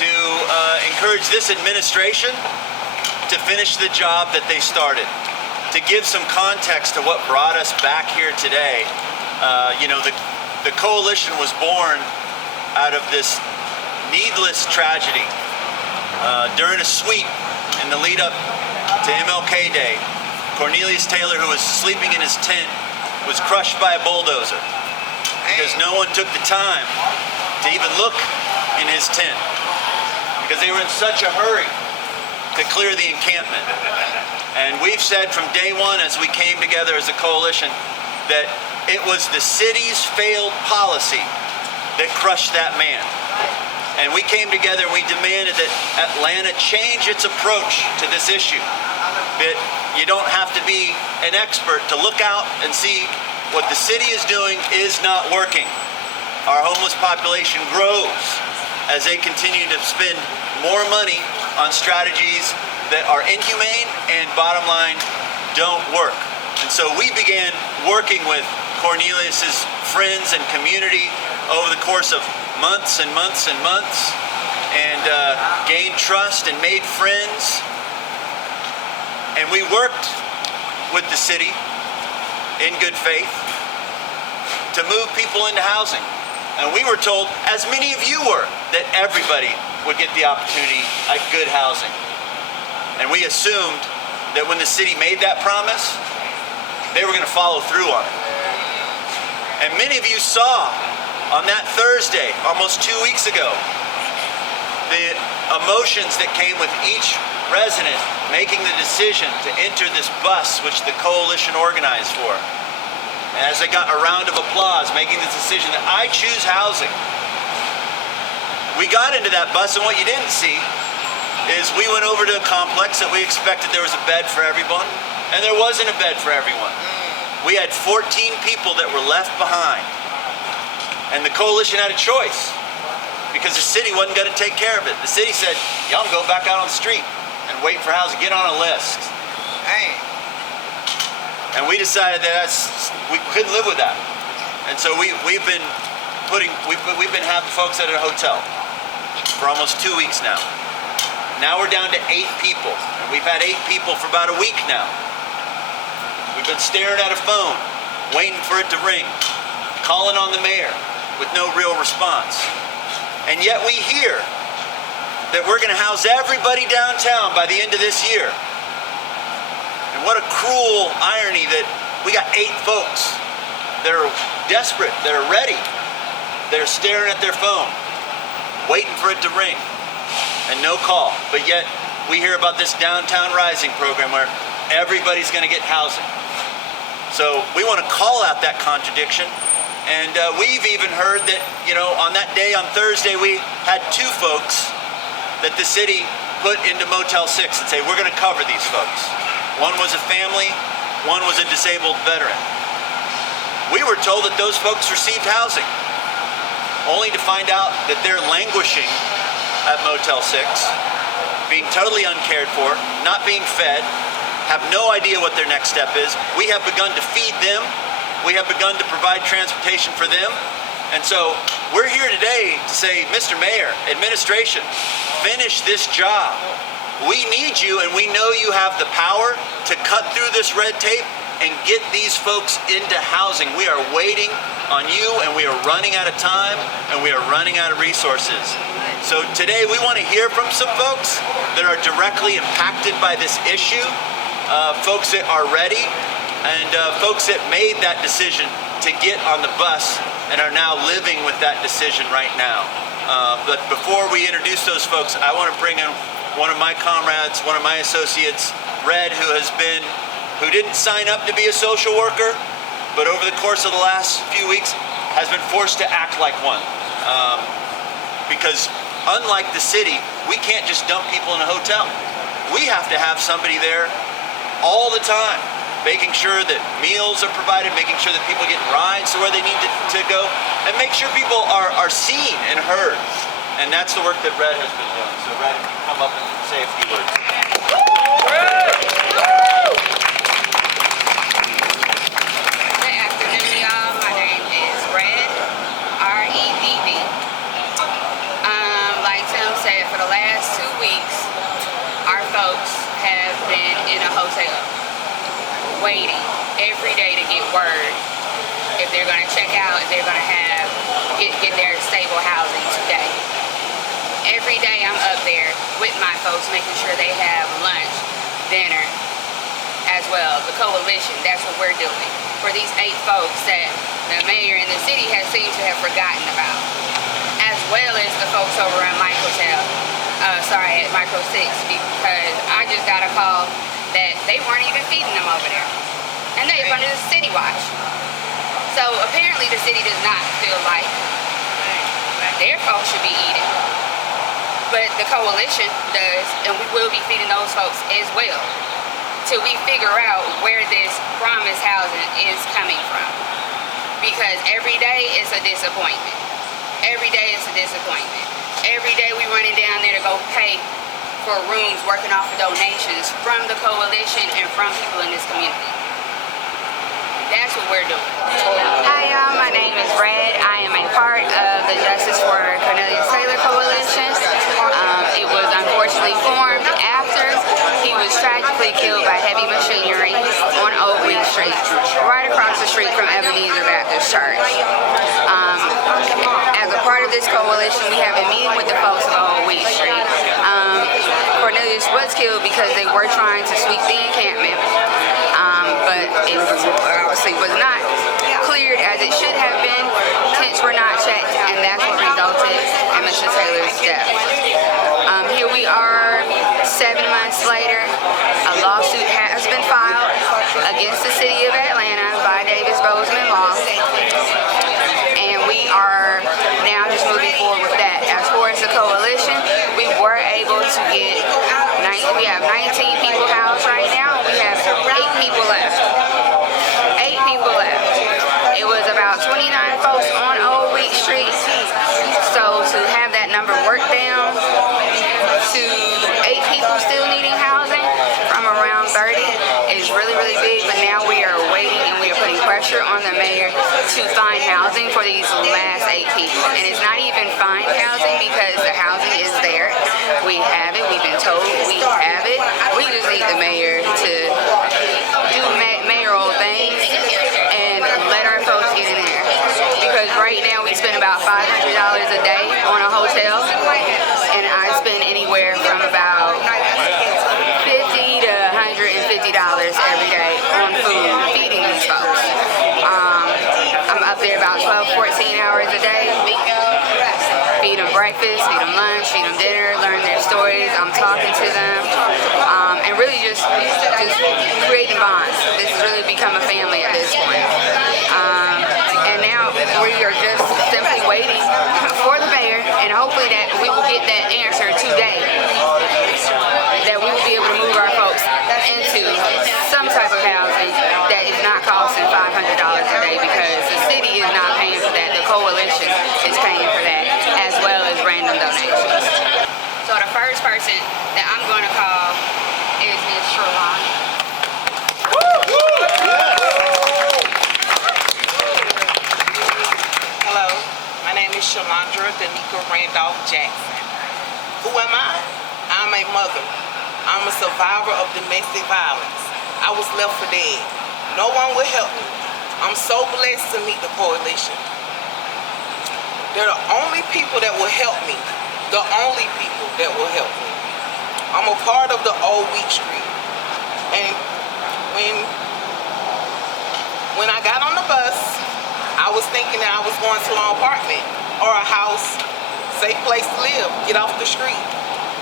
to encourage this administration to finish the job that they started. To give some context to what brought us back here today, the coalition was born out of this needless tragedy. During a sweep in the lead up to MLK Day, Cornelius Taylor, who was sleeping in his tent, was crushed by a bulldozer because no one took the time to even look in his tent because they were in such a hurry to clear the encampment. And we've said from day one as we came together as a coalition that it was the city's failed policy that crushed that man. And we came together and we demanded that Atlanta change its approach to this issue. That you don't have to be an expert to look out and see what the city is doing is not working. Our homeless population grows as they continue to spend more money on strategies that are inhumane and, bottom line, don't work. And so we began working with Cornelius's friends and community over the course of months and months and months, and gained trust and made friends. And we worked with the city in good faith to move people into housing. And we were told, as many of you were, that everybody would get the opportunity at good housing. And we assumed that when the city made that promise, they were going to follow through on it. And many of you saw on that Thursday, almost 2 weeks ago, the emotions that came with each resident making the decision to enter this bus which the coalition organized for. And as they got a round of applause, making the decision that I choose housing. We got into that bus, and what you didn't see is we went over to a complex that we expected there was a bed for everyone, and there wasn't a bed for everyone. We had 14 people that were left behind. And the coalition had a choice because the city wasn't going to take care of it. The city said, y'all can go back out on the street and wait for housing, get on a list. Dang. And we decided that we couldn't live with that. And so we've been having folks at a hotel for almost 2 weeks now. Now we're down to 8 people. And we've had 8 people for about a week now. We've been staring at a phone, waiting for it to ring, calling on the mayor with no real response. And yet we hear that we're going to house everybody downtown by the end of this year. And what a cruel irony that we got 8 folks that are desperate, that are ready, that are staring at their phone, waiting for it to ring, and no call. But yet we hear about this Downtown Rising program where everybody's going to get housing. So we want to call out that contradiction. And we've even heard that, on that day, on Thursday, we had 2 folks that the city put into Motel 6 and say, we're going to cover these folks. One was a family, one was a disabled veteran. We were told that those folks received housing, only to find out that they're languishing at Motel 6, being totally uncared for, not being fed, have no idea what their next step is. We have begun to feed them. We have begun to provide transportation for them. And so we're here today to say, Mr. Mayor, administration, finish this job. We need you, and we know you have the power to cut through this red tape and get these folks into housing. We are waiting on you, and we are running out of time, and we are running out of resources. So today we want to hear from some folks that are directly impacted by this issue, folks that are ready, and folks that made that decision to get on the bus and are now living with that decision right now. But before we introduce those folks, I want to bring in one of my comrades, one of my associates, Red, who didn't sign up to be a social worker, but over the course of the last few weeks has been forced to act like one. Because unlike the city, we can't just dump people in a hotel. We have to have somebody there all the time, making sure that meals are provided, making sure that people get rides to where they need to go, and make sure people are seen and heard. And that's the work that Red has been doing. So Red, come up and say a few words. Good afternoon, y'all. My name is Red, R-E-D-D. Like Tim said, hotel, waiting every day to get word if they're gonna check out, if they're gonna get their stable housing today. Every day I'm up there with my folks, making sure they have lunch, dinner, as well. The coalition, that's what we're doing for these 8 folks that the mayor and the city has seemed to have forgotten about, as well as the folks over at at Micro 6, because I just got a call that they weren't even feeding them over there, and they under the city watch. So apparently the city does not feel like their folks should be eating, but the coalition does, and we will be feeding those folks as well, till we figure out where this promised housing is coming from. Because every day it's a disappointment. Every day it's a disappointment. Every day we running down there to go pay for rooms, working off of donations from the coalition and from people in this community. That's what we're doing. Hi y'all, my name is Brad. I am a part of the Justice for Cornelius Taylor Coalition. It was unfortunately formed after he was tragically killed by heavy machinery on Old Week Street, right across the street from Ebenezer Baptist Church. As a part of this coalition, we have been meeting with the folks of Old Week Street. Cornelius was killed because they were trying to sweep the encampment, but it obviously was not cleared as it should have been. Tents were not checked, and that's what resulted in Mr. Taylor's death. Here we are 7 months later. A lawsuit has been filed against the city of Atlanta by Davis Bozeman Law, and we are now just moving forward with that. As far as the coalition, we were able to get, we have 19 people housed right now. We have 8 people left. 8 people left. It was about 29 folks on Old Week Street. So to have that number worked down to 8 people still needing housing from around 30 is really, really big. But now we are waiting and we are putting pressure on the mayor to find housing for these last 8 people. And it's not even find housing because the housing is there. We have it. We've been told we have it. We just need the mayor to do mayoral things and let our folks get in there. Because right now we spend about $500 a day on a hotel, and I spend anywhere from about $50 to $150 every day on food, feeding these folks. I'm up there about 12, 14 hours a day. Feed them breakfast, feed them lunch, feed them dinner, learn their stories. I'm talking to them, and really just creating bonds. This has really become a family at this point. And now we are just simply waiting for the mayor, and hopefully that we will get that answer today, that we will be able to move our folks into some type of housing that is not costing $500 a day, because the city is not paying for that. The coalition is paying for that, as well as random donations. So the first person that I'm going to call is Ms. Sherlonda. Hello, my name is Shalondra Danica Randolph Jackson. Who am I? I'm a mother. I'm a survivor of domestic violence. I was left for dead. No one would help me. I'm so blessed to meet the coalition. They're the only people that will help me. The only people that will help me. I'm a part of the Old Week Street. And when I got on the bus, I was thinking that I was going to an apartment or a house, safe place to live, get off the street.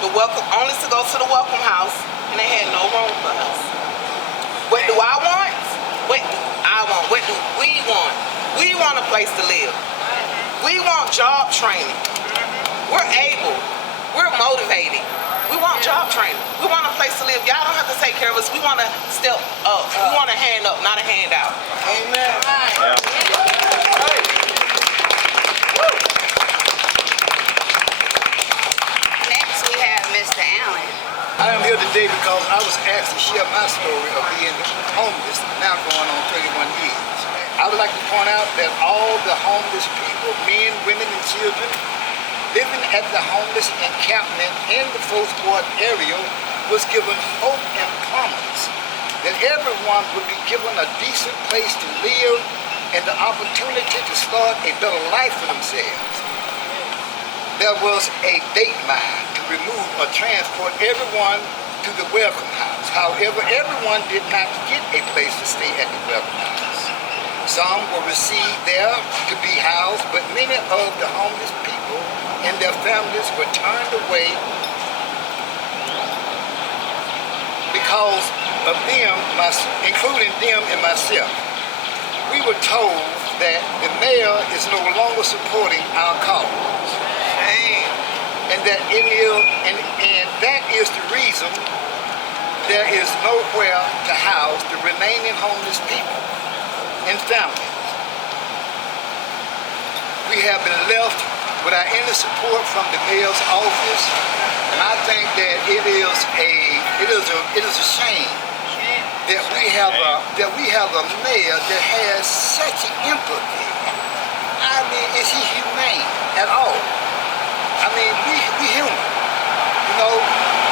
Only to go to the welcome house, and they had no room for us. What do I want? What do I want? What do we want? We want a place to live. We want job training. We're able. We're motivated. We want job training. We want a place to live. Y'all don't have to take care of us. We want to step up. We want a hand up, not a handout. Amen. Next we have Mr. Allen. I am here today because I was asked to share my story of being homeless, now going on 31 years. I would like to point out that all the homeless people, men, women, and children, living at the homeless encampment in the Fourth Ward area was given hope and promise that everyone would be given a decent place to live and the opportunity to start a better life for themselves. There was a date mine to remove or transport everyone to the welcome house. However, everyone did not get a place to stay at the welcome house. Some were received there to be housed, but many of the homeless people and their families were turned away because of them, including them and myself. We were told that the mayor is no longer supporting our cause, and that that is the reason there is nowhere to house the remaining homeless people and families. We have been left without any support from the mayor's office, and I think that it is a shame that we have a mayor that has such empathy. I mean, is he humane at all? I mean, we human, you know.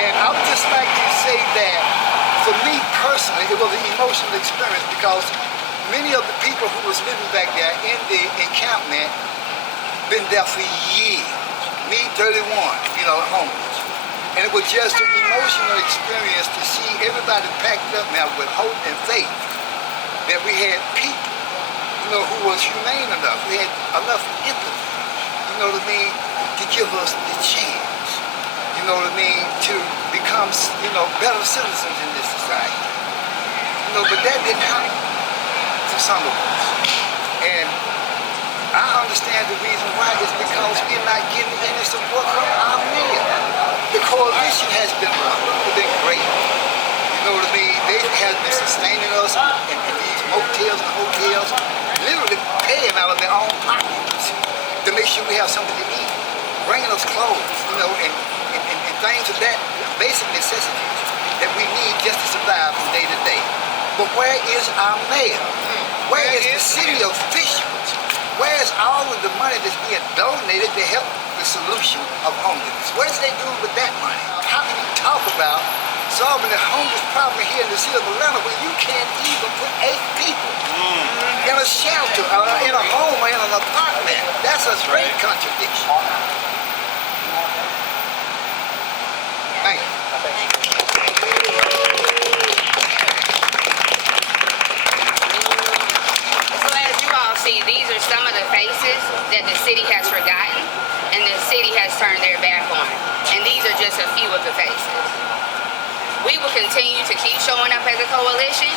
And I would just like to say that for me personally, it was an emotional experience because many of the people who was living back there in the encampment been there for years. Me, 31, you know, homeless. And it was just an emotional experience to see everybody packed up now with hope and faith that we had people, you know, who was humane enough. We had enough empathy, you know what I mean, to give us the chance, you know what I mean, to become, you know, better citizens in this society. You know, but that didn't happen for some of us. And I understand the reason why is because we're not getting any support from our mayor. The coalition has been great. You know what I mean? They have been sustaining us in these motels and hotels, literally paying out of their own pockets to make sure we have something to eat, bringing us clothes, you know, and things of that basic necessities that we need just to survive from day to day. But where is our mayor? Where is the city officials? Where is all of the money that's being donated to help the solution of homelessness? What is they doing with that money? How can you talk about solving the homeless problem here in the city of Atlanta when you can't even put 8 people in a shelter, in a home, or in an apartment? That's a great contradiction. Thank you. See, these are some of the faces that the city has forgotten and the city has turned their back on. And these are just a few of the faces. We will continue to keep showing up as a coalition,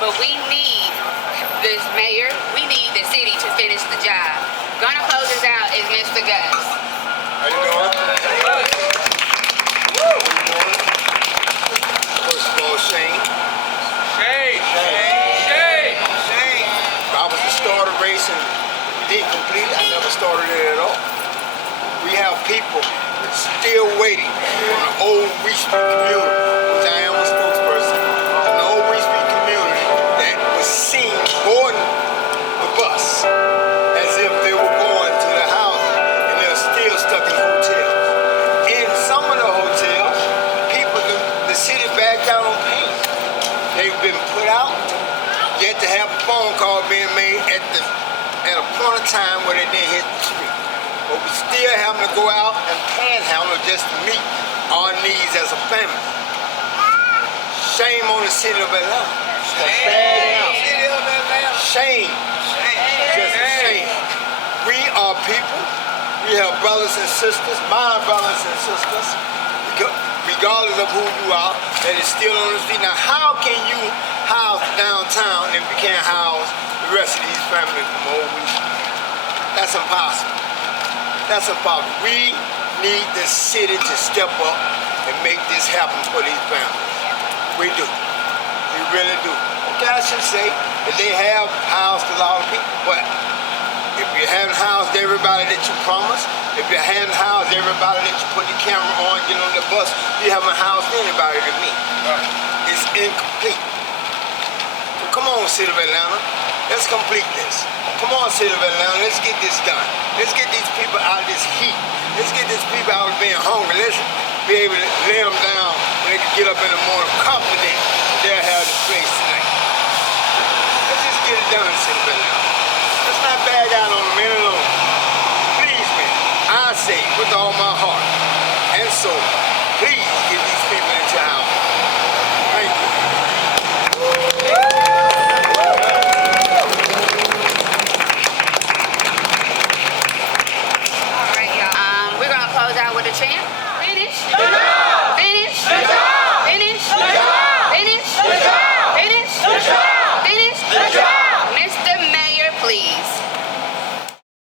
but we need this mayor, we need the city to finish the job. Gonna close us out is Mr. Gus. How you doing? First of all, Shane. I was the start of race and didn't complete it. I never started it at all. We have people still waiting on the old Wheat Street community, which I am a spokesperson, an old Wheat Street community that was seen boarding the bus as if they were going to the houses, and they're still stuck in hotels. In some of the hotels, people, the city backed out on payment. They've been put out. Yet to have a phone call being made at a point of time where they didn't hit the street. But we still having to go out and panhandle just to meet our needs as a family. Shame on the city of Atlanta. Shame. Just a shame. We are people. We have brothers and sisters, my brothers and sisters, regardless of who you are, that is still on the street. Now, how can you house downtown if we can't house the rest of these families from Old Wheat Street? That's impossible. That's impossible. We need the city to step up and make this happen for these families. We do. We really do. Okay, I should say that they have housed a lot of people, but if you haven't housed everybody that you promised, if you haven't housed everybody that you put the camera on, get on the bus, you haven't housed anybody to me. It's incomplete. So come on, City of Atlanta, let's complete this. Come on, City of Atlanta, let's get this done. Let's get these people out of this heat. Let's get these people out of being hungry. Let's be able to lay them down where they can get up in the morning confident they'll have the place tonight. Let's just get it done, City now. Let's not bag out on them any longer. Please, man, I say with all my heart and soul, please get these people into your house. Thank you. We're gonna close out with a chant.